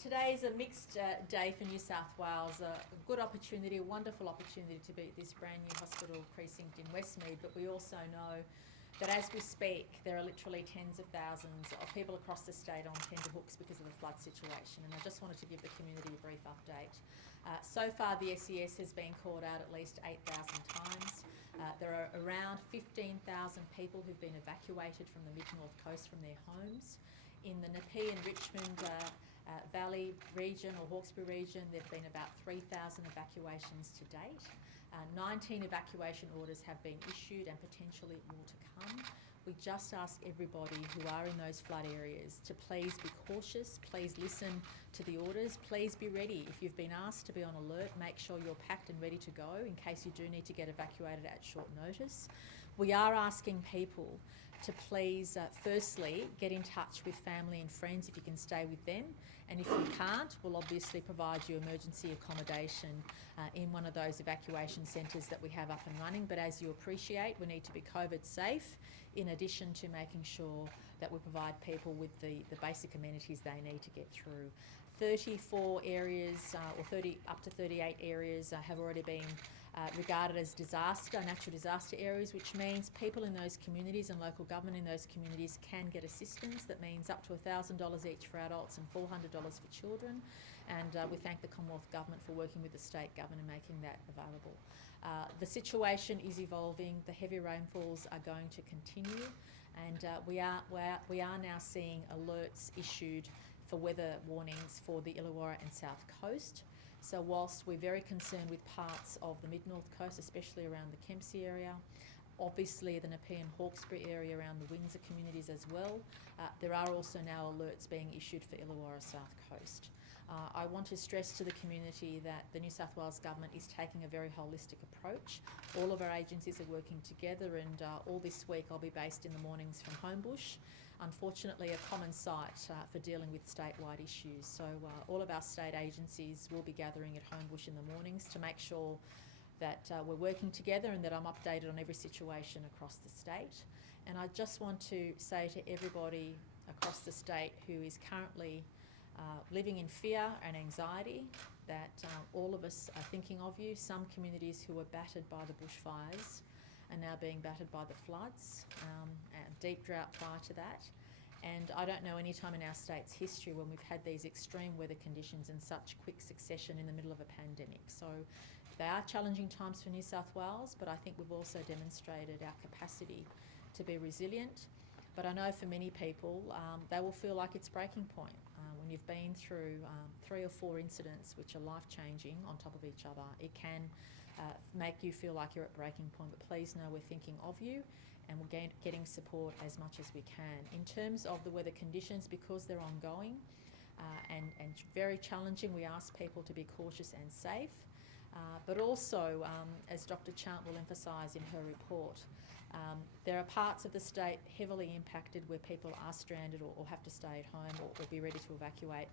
Today is a mixed day for New South Wales, a good opportunity, a wonderful opportunity to be at this brand new hospital precinct in Westmead, but we also know that as we speak, there are literally tens of thousands of people across the state on tenterhooks because of the flood situation, and I just wanted to give the community a brief update. So far, the SES has been called out at least 8,000 times. There are around 15,000 people who've been evacuated from the mid-north coast from their homes. In the Nepean and Richmond Valley region or Hawkesbury region, there have been about 3,000 evacuations to date. 19 evacuation orders have been issued and potentially more to come. We just ask everybody who are in those flood areas to please be cautious, please listen to the orders, please be ready. If you've been asked to be on alert, make sure you're packed and ready to go in case you do need to get evacuated at short notice. We are asking people to please, firstly, get in touch with family and friends if you can stay with them, and if you can't, we'll obviously provide you emergency accommodation in one of those evacuation centres that we have up and running. But as you appreciate, we need to be COVID safe, in addition to making sure that we provide people with the basic amenities they need to get through. 34 areas, or 30 up to 38 areas have already been regarded as natural disaster areas, which means people in those communities and local government in those communities can get assistance. That means up to $1,000 each for adults and $400 for children. And we thank the Commonwealth Government for working with the state government and making that available. The situation is evolving. The heavy rainfalls are going to continue, and we are now seeing alerts issued for weather warnings for the Illawarra and South Coast. So whilst we're very concerned with parts of the mid-north coast, especially around the Kempsey area, obviously the Nepean Hawkesbury area around the Windsor communities as well, there are also now alerts being issued for Illawarra South Coast. I want to stress to the community that the New South Wales Government is taking a very holistic approach. All of our agencies are working together, and all this week I'll be based in the mornings from Homebush, unfortunately a common site for dealing with statewide issues. So all of our state agencies will be gathering at Homebush in the mornings to make sure that we're working together and that I'm updated on every situation across the state. And I just want to say to everybody across the state who is currently living in fear and anxiety that all of us are thinking of you. Some communities who were battered by the bushfires are now being battered by the floods, and deep drought prior to that. And I don't know any time in our state's history when we've had these extreme weather conditions in such quick succession in the middle of a pandemic. So they are challenging times for New South Wales, but I think we've also demonstrated our capacity to be resilient. But I know for many people, they will feel like it's breaking point. When you've been through 3 or 4 incidents which are life-changing on top of each other, it can make you feel like you're at breaking point. But please know we're thinking of you, and we're getting support as much as we can. In terms of the weather conditions, because they're ongoing and very challenging, we ask people to be cautious and safe. But also, as Dr. Chant will emphasise in her report, there are parts of the state heavily impacted where people are stranded or have to stay at home or be ready to evacuate.